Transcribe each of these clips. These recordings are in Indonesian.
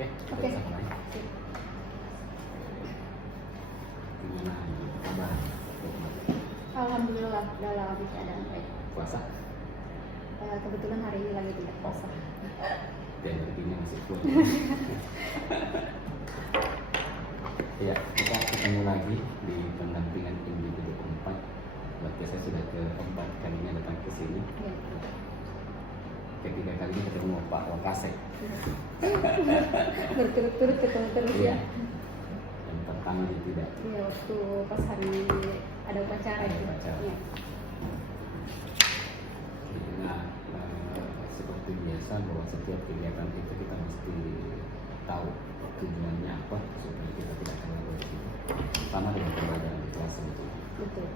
Oke, kita Oke. bisa mulai. Sip. Gimana kabar? Alhamdulillah dalam keadaan baik. Puasa? Kebetulan hari ini lagi tidak puasa. Dan energinya masih full. Ya, kita ketemu lagi di pendampingan individu keempat. Berarti saya sudah keempat kalinya datang ke sini. Ya. Ketiga kalinya ketemu Pak Wakasek. Berturut-turut ketemu terus Iya. ya. Yang pertama dia tidak. Iya, waktu pas hari ada upacara Ada itu. upacara. Iya. Nah, seperti biasa bahwa setiap kegiatan itu kita mesti tahu tujuannya apa supaya kita tidak terlalu berisiko. Sama dengan pembelajaran di kelas sebetulnya Betul.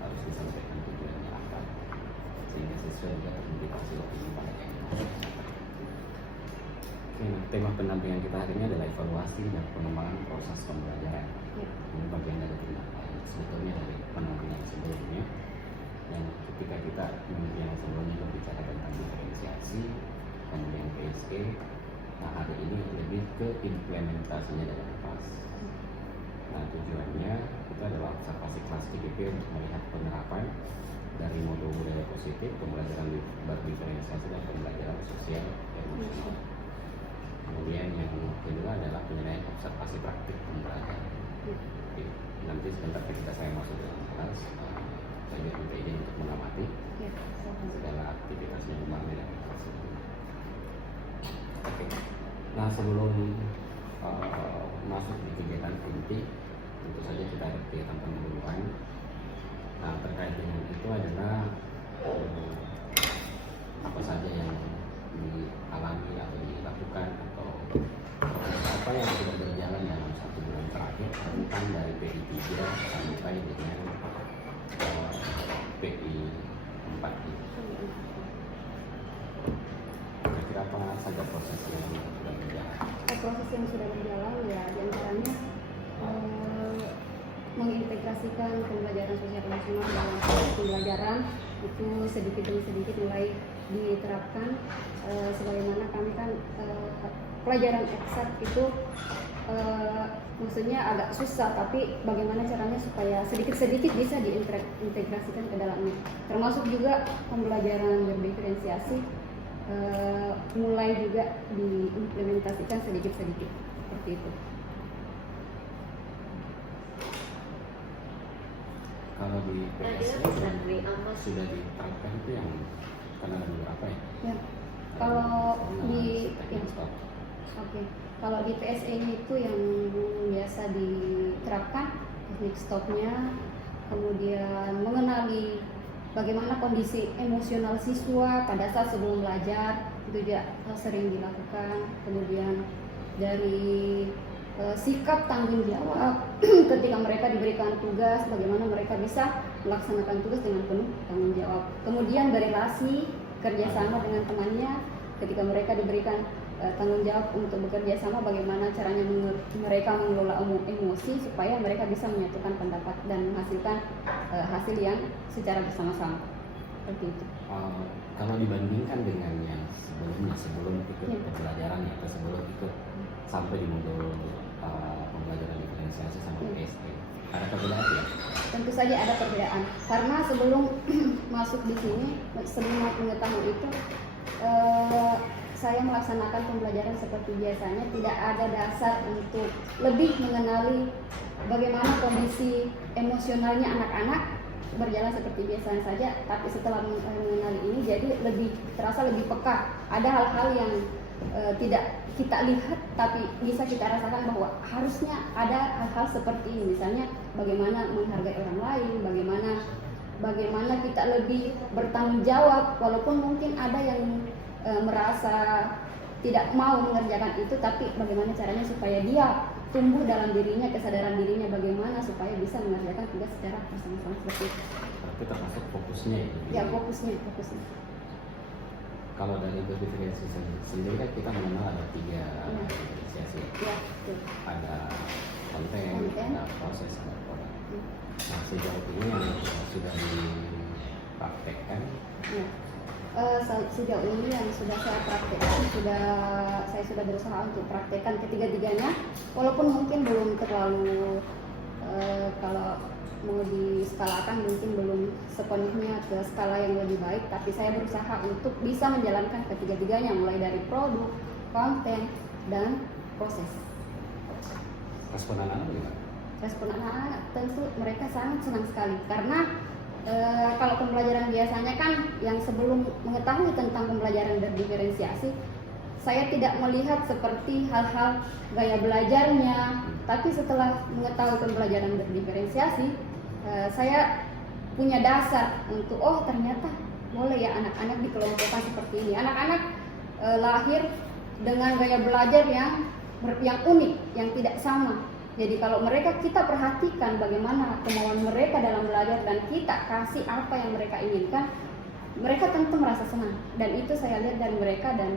harus disampaikan tujuannya apa sehingga sesuai juga termotivasi opini pada yang Oke, nah, tema pendampingan kita hari ini adalah evaluasi dan pengembangan proses pembelajaran. Ya. Ini bagian dari sebetulnya dari pendampingan sebelumnya. Dan ketika kita yang sebelumnya berbicara tentang diferensiasi, kemudian PSE, nah hari ini lebih ke implementasinya dalam kelas. Nah tujuannya itu adalah observasi kelas PDP untuk melihat penerapan dari modul budaya positif, pembelajaran berdiferensiasi dan pembelajaran sosial emosional. Kemudian yang kedua adalah penilaian observasi praktik pembelajaran. Jadi, nanti sebentar ketika saya masuk dalam kelas, saya minta izin untuk mengamati Ya. segala aktivitas yang kemarin dalam kelas itu. Oke. Nah sebelum masuk di kegiatan inti, tentu saja kita ada kegiatan pendahuluan. Nah terkait dengan itu adalah apa saja yang dialami atau dilakukan atau proses apa yang sudah berjalan dalam 1 bulan terakhir tentang dari PI 3 sampai dengan PI 4 ini. Kira-kira apa saja proses yang sudah berjalan? Proses yang sudah berjalan ya diantaranya mengintegrasikan pembelajaran sosial emosional dalam proses pembelajaran itu sedikit demi sedikit mulai diterapkan. Sebagaimana kami kan pelajaran eksak itu maksudnya agak susah, tapi bagaimana caranya supaya sedikit-sedikit bisa diintegrasikan ke dalamnya, termasuk juga pembelajaran berdiferensiasi mulai juga diimplementasikan sedikit-sedikit seperti itu. Kalau di PSE sudah diterapkan itu yang karena ada beberapa ya? Ya. Kalau di teknik stop. Oke. Kalau di PSE itu yang biasa diterapkan teknik stopnya, kemudian mengenali bagaimana kondisi emosional siswa pada saat sebelum belajar, itu juga sering dilakukan. Kemudian dari sikap tanggung jawab ketika mereka diberikan tugas, bagaimana mereka bisa melaksanakan tugas dengan penuh tanggung jawab. Kemudian berelasi kerjasama dengan temannya ketika mereka diberikan tanggung jawab untuk bekerja sama, bagaimana caranya mereka mengelola emosi supaya mereka bisa menyatukan pendapat dan menghasilkan hasil yang secara bersama-sama seperti itu. Kalau dibandingkan dengan yang sebelumnya, sebelum ikut pembelajaran atau sebelum ikut sampai di modul pembelajaran diferensiasi sama PSE, ada perbedaan ya? Tentu saja ada perbedaan, karena sebelum masuk di sini, sebelum mengetahui itu, saya melaksanakan pembelajaran seperti biasanya, tidak ada dasar untuk lebih mengenali bagaimana kondisi emosionalnya anak-anak, berjalan seperti biasa saja. Tapi setelah mengenali ini, jadi terasa lebih peka. Ada hal-hal yang tidak kita lihat tapi bisa kita rasakan bahwa harusnya ada hal-hal seperti ini. Misalnya bagaimana menghargai orang lain, bagaimana kita lebih bertanggung jawab, walaupun mungkin ada yang merasa tidak mau mengerjakan itu, tapi bagaimana caranya supaya dia tumbuh dalam dirinya, kesadaran dirinya bagaimana supaya bisa mengerjakan tugas secara bersama-sama seperti itu. Tapi termasuk fokusnya ya. Fokusnya. Kalau dari berdiferensiasi sendiri kan kita mengenal ada 3 diferensiasi. Ya, betul. Ada konten, ada proses, ada produk. Nah sejauh ini yang sudah dipraktekkan Sejauh ini yang sudah saya praktekkan, saya sudah berusaha untuk praktekkan ketiga-tiganya, walaupun mungkin belum terlalu kalau mau diskalakan mungkin belum sepenuhnya ke skala yang lebih baik, tapi saya berusaha untuk bisa menjalankan ketiga-tiganya, mulai dari produk, konten, dan proses. Respon anak-anak gimana? Respon anak-anak tentu mereka sangat senang sekali karena kalau pembelajaran biasanya kan yang sebelum mengetahui tentang pembelajaran berdiferensiasi, saya tidak melihat seperti hal-hal gaya belajarnya, tapi setelah mengetahui pembelajaran berdiferensiasi, saya punya dasar untuk ternyata boleh ya anak-anak dikelompokkan seperti ini. Anak-anak lahir dengan gaya belajar yang unik, yang tidak sama. Jadi kalau kita perhatikan bagaimana kemauan mereka dalam belajar dan kita kasih apa yang mereka inginkan, mereka tentu merasa senang. Dan itu saya lihat dari mereka, dan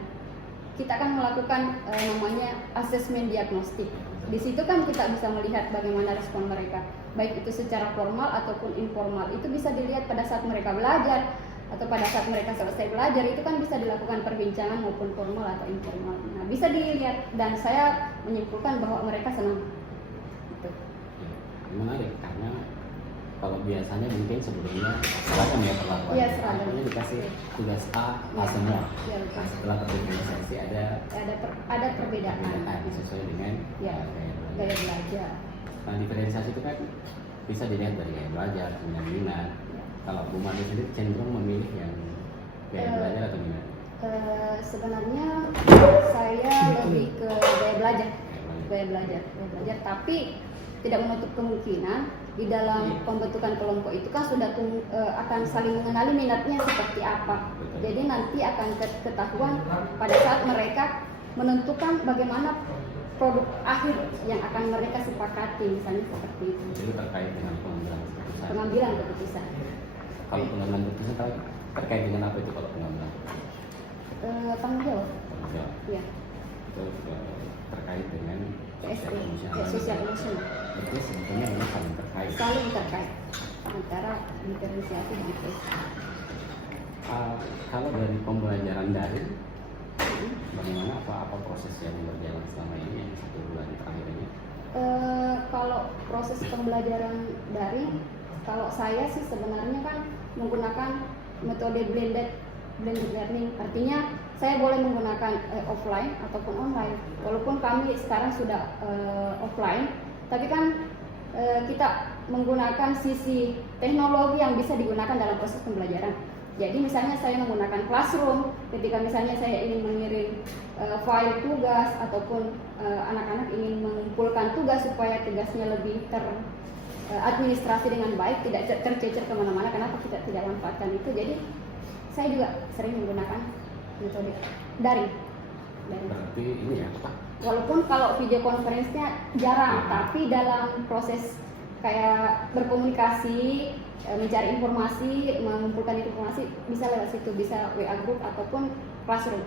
kita akan melakukan namanya asesmen diagnostik. Di situ kan kita bisa melihat bagaimana respon mereka, baik itu secara formal ataupun informal. Itu bisa dilihat pada saat mereka belajar atau pada saat mereka selesai belajar, itu kan bisa dilakukan perbincangan maupun formal atau informal. Nah, bisa dilihat dan saya menyimpulkan bahwa mereka senang. Menarik, karena kalau biasanya mungkin sebelumnya seragam ya perlakuan. Iya, seragam. Artinya dikasih tugas A semua. Nah, setelah terdiferensiasi ada perbedaan sesuai dengan gaya belajar. Nah, diferensiasi itu kan bisa dilihat dari gaya belajar, minat. Kalau Bu Mani sendiri cenderung memilih yang gaya belajar atau minat? Sebenarnya saya lebih ke gaya belajar, tapi tidak menutup kemungkinan di dalam pembentukan kelompok itu kan sudah akan saling mengenali minatnya seperti apa. Jadi nanti akan ketahuan pada saat mereka menentukan bagaimana produk akhir yang akan mereka sepakati, misalnya seperti itu. Jadi terkait dengan pengambilan keputusan. Kalau pengambilan keputusan terkait dengan apa itu kalau pengambilan? Tanggung jawab. Ya. Itu terkait dengan sosial emosional. Itu sebetulnya memang saling terkait antara diferensiasi dan IPS. Kalau dari pembelajaran daring, bagaimana apa proses yang berjalan selama ini yang 1 bulan terakhir ini? Kalau proses pembelajaran daring, kalau saya sih sebenarnya kan menggunakan metode blended learning. Artinya saya boleh menggunakan offline ataupun online. Walaupun kami sekarang sudah offline, tapi kan kita menggunakan sisi teknologi yang bisa digunakan dalam proses pembelajaran. Jadi misalnya saya menggunakan Classroom ketika misalnya saya ingin mengirim file tugas ataupun anak-anak ingin mengumpulkan tugas supaya tugasnya lebih administrasi dengan baik, tidak tercecer kemana-mana. Kenapa kita tidak manfaatkan itu? Jadi saya juga sering menggunakan metode daring. Berarti ini ya Pak? Walaupun kalau video conference-nya jarang, tapi dalam proses kayak berkomunikasi, mencari informasi, mengumpulkan informasi bisa lewat situ, bisa WA group ataupun Classroom.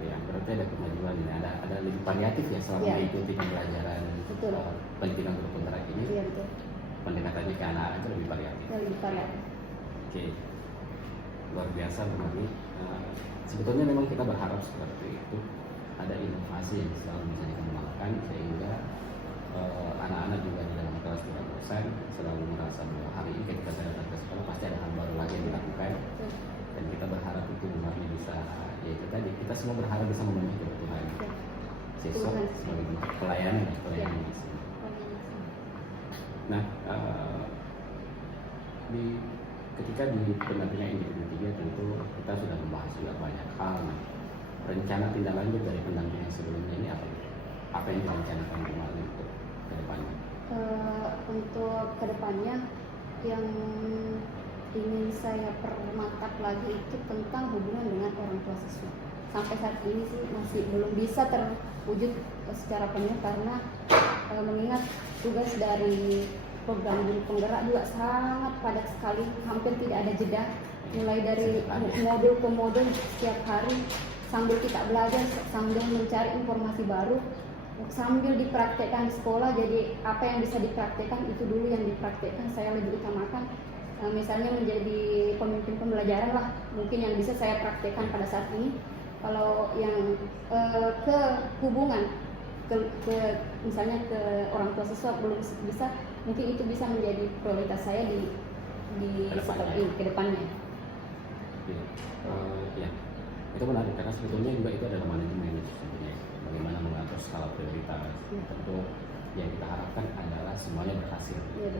Ya, berarti ada kemajuan ini, ada lebih variatif ya selama mengikuti pembelajaran pendidikan berkontrak ini. Iya, betul. Pendekatannya ke anak-anak itu lebih variatif. Oke. Luar biasa Bu Mani. Sebetulnya memang kita berharap seperti itu, ada inovasi yang selalu bisa dikembangkan sehingga anak-anak juga di dalam kelas tidak bosan, selalu merasa bahwa hari ini ketika saya datang ke sekolah pasti ada hal baru lagi yang dilakukan. Dan kita berharap itu Bu Mani bisa, ya itu tadi, kita semua berharap bisa memenuhi kebutuhan siswa sebagai bentuk pelayanan di sini. Nah, ketika di pendampingan individu 3 tentu kita sudah membahas juga banyak hal. Nah, rencana tindak lanjut dari pendampingan sebelumnya ini apa? Apa yang direncanakan Bu Mani untuk ke depannya? Untuk kedepannya yang ingin saya permantap lagi itu tentang hubungan dengan orang tua siswa. Sampai saat ini sih masih belum bisa terwujud secara penuh karena mengingat tugas dari program guru penggerak juga sangat padat sekali, hampir tidak ada jeda, mulai dari modul ke modul setiap hari, sambil kita belajar, sambil mencari informasi baru, sambil dipraktekkan di sekolah. Jadi apa yang bisa dipraktekkan itu dulu yang dipraktekkan, saya lebih utamakan misalnya menjadi pemimpin pembelajaran lah, mungkin yang bisa saya praktekkan pada saat ini. Kalau yang ke hubungan ke misalnya ke orang tua siswa belum bisa, mungkin itu bisa menjadi prioritas saya di setelah ini ke depannya. Ya, itu menarik karena sebetulnya juga itu adalah manajemen sebetulnya, bagaimana mengatur skala prioritas. Tentu yang kita harapkan adalah semuanya berhasil. Ya,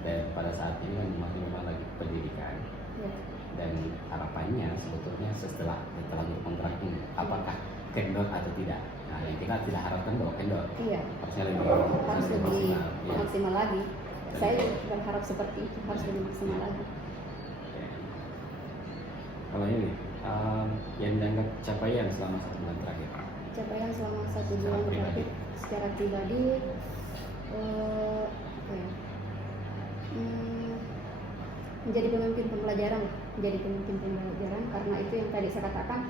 dan pada saat ini kan memang lagi pendidikan. ya. Dan harapannya sebetulnya setelah berkontrak ini apakah kendor atau tidak. Nah, yang kita tidak harapkan bahwa kendor. Iya. Harusnya lebih maksimal, ya. maksimal lagi. Saya berharap seperti itu, harus lebih maksimal lagi. Ya. Kalau ini yang dianggap capaian selama 1 bulan terakhir. Capaian selama 1 bulan terakhir secara pribadi, apa ya? Menjadi pemimpin pembelajaran, karena itu yang tadi saya katakan,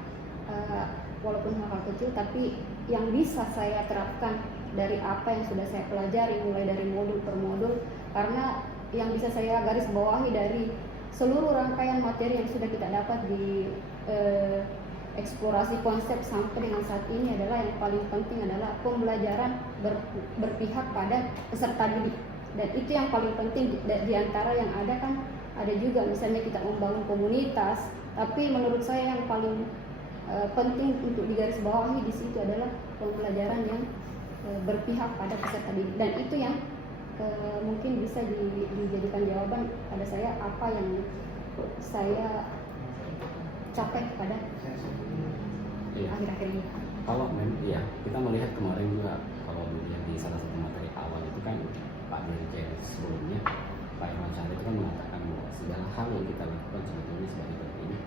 walaupun hal-hal kecil tapi yang bisa saya terapkan dari apa yang sudah saya pelajari mulai dari modul per modul, karena yang bisa saya garis bawahi dari seluruh rangkaian materi yang sudah kita dapat di eksplorasi konsep sampai dengan saat ini adalah yang paling penting adalah pembelajaran berpihak pada peserta didik, dan itu yang paling penting. Di antara yang ada kan ada juga misalnya kita membangun komunitas, tapi menurut saya yang paling penting untuk digarisbawahi di situ adalah pembelajaran yang berpihak pada peserta didik, dan itu yang mungkin bisa dijadikan jawaban pada saya apa yang saya capai pada akhir-akhir ini. Kalau ya kita melihat kemarin juga, kalau melihat di salah satu materi awal itu kan Pak Dirjen sebelumnya Pak Irwan Syahri itu kan mengatakan bahwa segala hal yang kita lakukan sebetulnya sebagai guru ini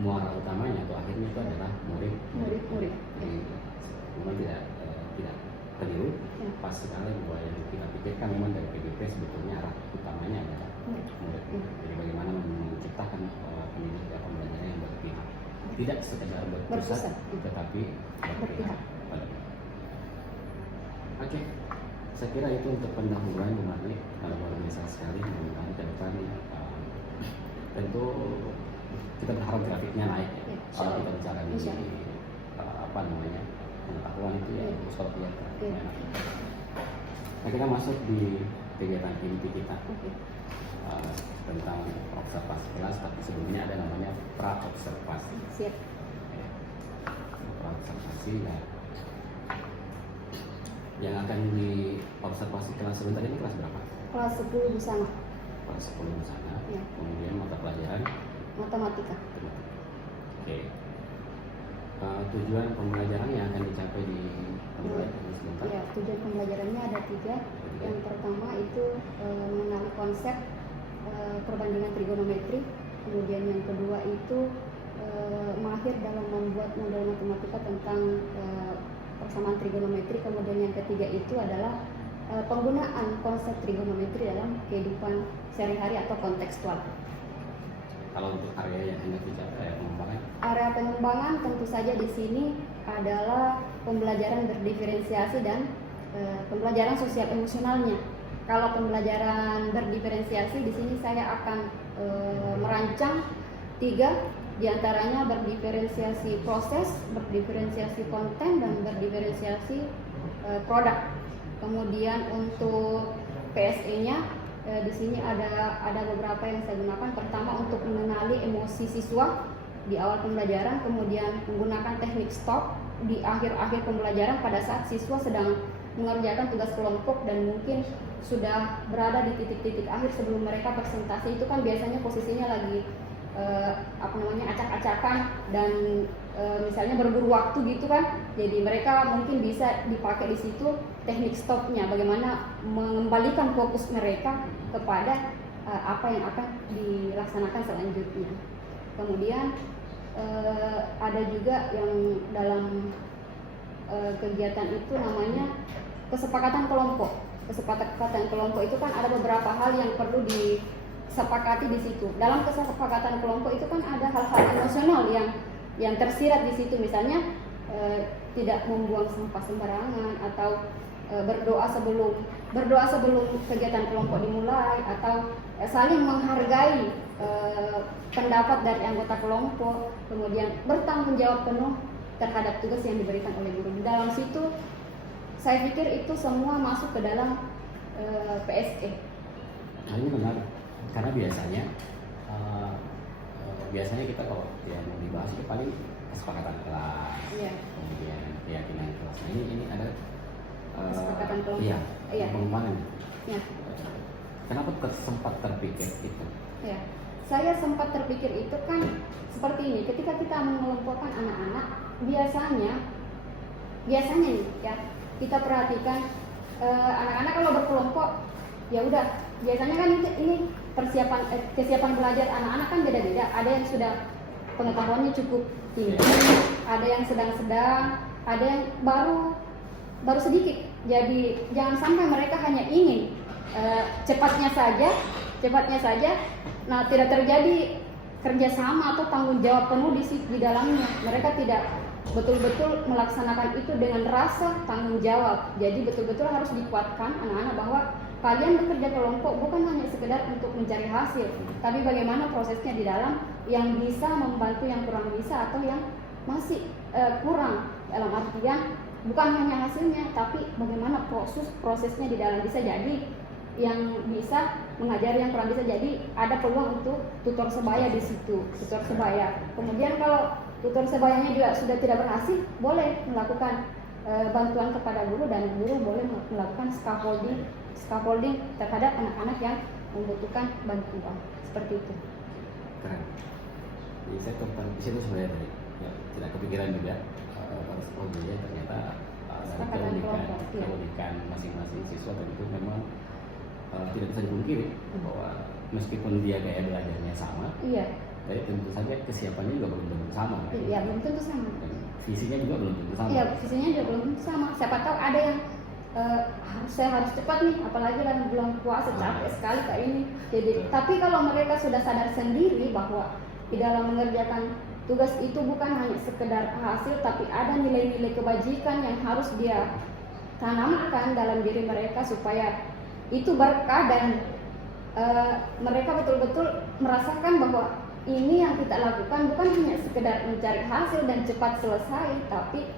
muara utamanya atau akhirnya itu adalah murid. Jadi memang tidak keliru, ya. Pas sekali bahwa yang kita pikirkan memang dari PGP sebetulnya arah utamanya adalah murid. Jadi bagaimana menciptakan pendidikan pembelajaran yang berpihak, tidak sekedar berpusat tetapi berpihak. Oke. Saya kira itu untuk pendahuluan kemarin luar biasa sekali. Mudah-mudahan ke depan tentu kita berharap grafiknya naik ya. Kalau kita bicara di pengetahuan itu ya soal kelihatan. Nah, kita masuk di kegiatan inti kita tentang observasi kelas, tapi sebelumnya ada namanya pra-observasi. Siap. Pra-observasi ya. Yang akan diobservasi kelas sebentar ini kelas berapa? Kelas 10 di sana. Kelas 10 di sana. Ya. Kemudian mata pelajaran Matematika. Oke. Tujuan pembelajaran yang akan dicapai di pembelajaran ini sebentar. Ya, tujuan pembelajarannya ada 3. Yang pertama itu mengenal konsep perbandingan trigonometri. Kemudian yang kedua itu mahir dalam membuat model matematika tentang persamaan trigonometri. Kemudian yang ketiga itu adalah penggunaan konsep trigonometri dalam kehidupan sehari-hari atau kontekstual. Kalau untuk area yang hendak dicapai pengembangan? Area pengembangan tentu saja di sini adalah pembelajaran berdiferensiasi dan pembelajaran sosial emosionalnya. Kalau pembelajaran berdiferensiasi di sini saya akan merancang 3, diantaranya berdiferensiasi proses, berdiferensiasi konten, dan berdiferensiasi produk. Kemudian untuk PSE-nya di sini ada beberapa yang saya gunakan. Pertama, untuk mengenali emosi siswa di awal pembelajaran, kemudian menggunakan teknik stop di akhir-akhir pembelajaran pada saat siswa sedang mengerjakan tugas kelompok dan mungkin sudah berada di titik-titik akhir sebelum mereka presentasi. Itu kan biasanya posisinya lagi acak-acakan dan misalnya berburu waktu gitu kan. Jadi mereka mungkin bisa dipakai di situ teknik stopnya, bagaimana mengembalikan fokus mereka kepada apa yang akan dilaksanakan selanjutnya. Kemudian ada juga yang dalam kegiatan itu namanya kesepakatan kelompok. Kesepakatan kelompok itu kan ada beberapa hal yang perlu disepakati di situ. Dalam kesepakatan kelompok itu kan ada hal-hal emosional yang tersirat di situ, misalnya tidak membuang sampah sembarangan atau berdoa sebelum kegiatan kelompok dimulai, atau saling menghargai pendapat dari anggota kelompok, kemudian bertanggung jawab penuh terhadap tugas yang diberikan oleh guru. Di dalam situ saya pikir itu semua masuk ke dalam PSE. Nah, ini menarik karena biasanya kita kalau yang mau dibahas itu paling kesepakatan kelas, Iya. kemudian keyakinan kelas. Nah, ini ada Kesepakatan kelompok. Iya, Iya. pengembangan. Ya. Kenapa sempat terpikir itu? Ya, saya sempat terpikir itu kan seperti ini. Ketika kita mengelompokkan anak-anak, biasanya nih ya, kita perhatikan anak-anak kalau berkelompok, ya udah biasanya kan ini kesiapan belajar anak-anak kan beda-beda. Ada yang sudah pengetahuannya cukup tinggi, ada yang sedang-sedang, ada yang baru sedikit. Jadi jangan sampai mereka hanya ingin cepatnya saja. Nah, tidak terjadi kerjasama atau tanggung jawab penuh di dalamnya. Mereka tidak betul-betul melaksanakan itu dengan rasa tanggung jawab. Jadi betul-betul harus dikuatkan anak-anak bahwa kalian bekerja kelompok bukan hanya sekedar untuk mencari hasil, tapi bagaimana prosesnya di dalam yang bisa membantu yang kurang bisa atau yang masih kurang, dalam artian bukan hanya hasilnya, tapi bagaimana prosesnya di dalam. Bisa jadi yang bisa mengajari yang kurang bisa, jadi ada peluang untuk tutor sebaya di situ, tutor sebaya. Kemudian kalau tutor sebayanya juga sudah tidak berhasil, boleh melakukan bantuan kepada guru, dan guru boleh melakukan scaffolding terhadap anak-anak yang membutuhkan bantuan, seperti itu. Keren. Jadi saya tertarik di situ sebenarnya tadi. Ya, tidak kepikiran juga harus ternyata dari keunikan masing-masing siswa tentu memang tidak bisa dipungkiri bahwa meskipun dia gaya belajarnya sama, Iya. tapi tentu saja kesiapannya juga belum tentu sama. Iya, belum tentu sama. Dan visinya juga belum tentu sama. Iya, visinya juga belum tentu sama. Siapa tahu ada yang saya harus cepat nih, apalagi dalam bulan puasa capek sekali kayak ini. Jadi, tapi kalau mereka sudah sadar sendiri bahwa di dalam mengerjakan tugas itu bukan hanya sekedar hasil, tapi ada nilai-nilai kebajikan yang harus dia tanamkan dalam diri mereka supaya itu berkah, dan mereka betul-betul merasakan bahwa ini yang kita lakukan bukan hanya sekedar mencari hasil dan cepat selesai, tapi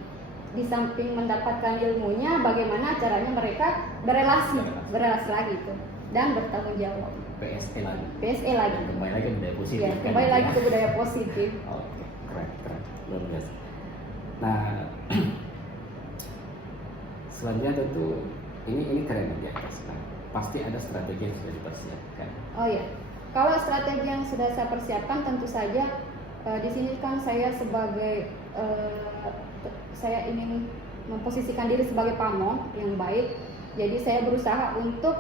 di samping mendapatkan ilmunya, bagaimana caranya mereka berrelasi lagi itu dan bertanggung jawab. PSE lagi. Kembali lagi ke budaya positif. Ya, kembali lagi ke budaya positif. Oke, keren, luar biasa. Nah, selanjutnya tentu ini keren ya. Nah, pasti ada strategi yang sudah dipersiapkan. Oh iya, kalau strategi yang sudah saya persiapkan tentu saja di sini kan saya sebagai saya ingin memposisikan diri sebagai pamong yang baik. Jadi saya berusaha untuk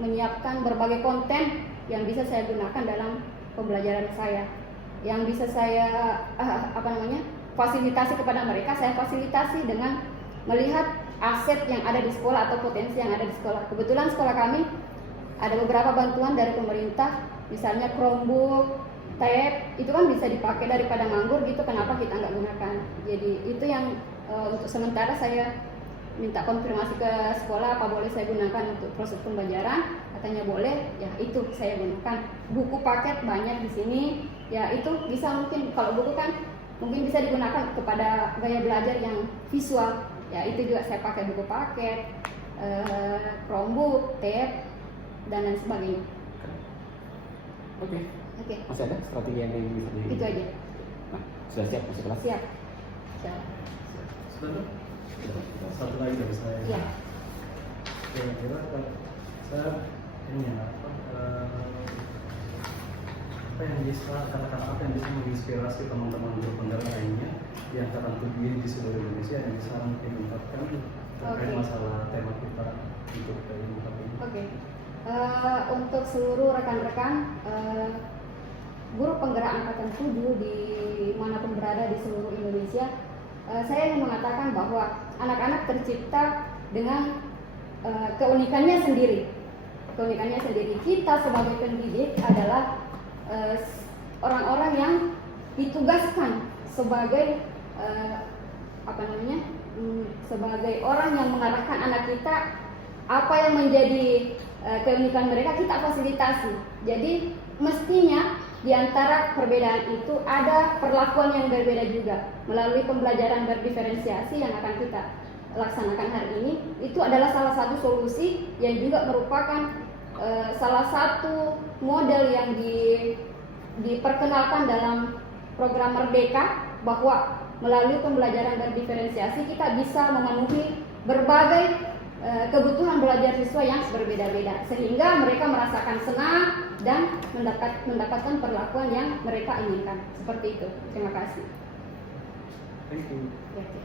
menyiapkan berbagai konten yang bisa saya gunakan dalam pembelajaran saya, yang bisa saya fasilitasi kepada mereka. Saya fasilitasi dengan melihat aset yang ada di sekolah atau potensi yang ada di sekolah. Kebetulan sekolah kami ada beberapa bantuan dari pemerintah, misalnya Chromebook, tab, itu kan bisa dipakai daripada nganggur gitu, kenapa kita nggak gunakan. Jadi itu yang untuk sementara saya minta konfirmasi ke sekolah apa boleh saya gunakan untuk proses pembelajaran. Katanya boleh, ya itu saya gunakan. Buku paket banyak di sini, ya itu bisa, mungkin kalau buku kan mungkin bisa digunakan kepada gaya belajar yang visual, ya itu juga saya pakai buku paket, Chromebook, tab, dan lain sebagainya. Oke. Masih ada strategi yang bisa Itu aja. Nah, sudah siap masuk kelas? Siap. Sudah. Satu lagi dari saya. Iya. Kira-kira saya ini apa yang bisa, kata-kata apa yang bisa menginspirasi teman-teman guru penggerak lainnya yang tertentu di seluruh Indonesia yang bisa meningkatkan terkait masalah tema kita untuk ilmu ini. Oke. Untuk seluruh rekan-rekan guru penggerak angkatan 7 di manapun berada di seluruh Indonesia, saya ingin mengatakan bahwa anak-anak tercipta dengan keunikannya sendiri. Kita sebagai pendidik adalah orang-orang yang ditugaskan sebagai sebagai orang yang mengarahkan anak kita, apa yang menjadi keunikan mereka kita fasilitasi. Jadi mestinya di antara perbedaan itu ada perlakuan yang berbeda juga. Melalui pembelajaran berdiferensiasi yang akan kita laksanakan hari ini, itu adalah salah satu solusi yang juga merupakan salah satu model yang diperkenalkan dalam program Merdeka, bahwa melalui pembelajaran berdiferensiasi kita bisa memenuhi berbagai kebutuhan belajar siswa yang berbeda-beda, sehingga mereka merasakan senang dan mendapatkan perlakuan yang mereka inginkan. Seperti itu. Terima kasih. Thank you. Ya, ya.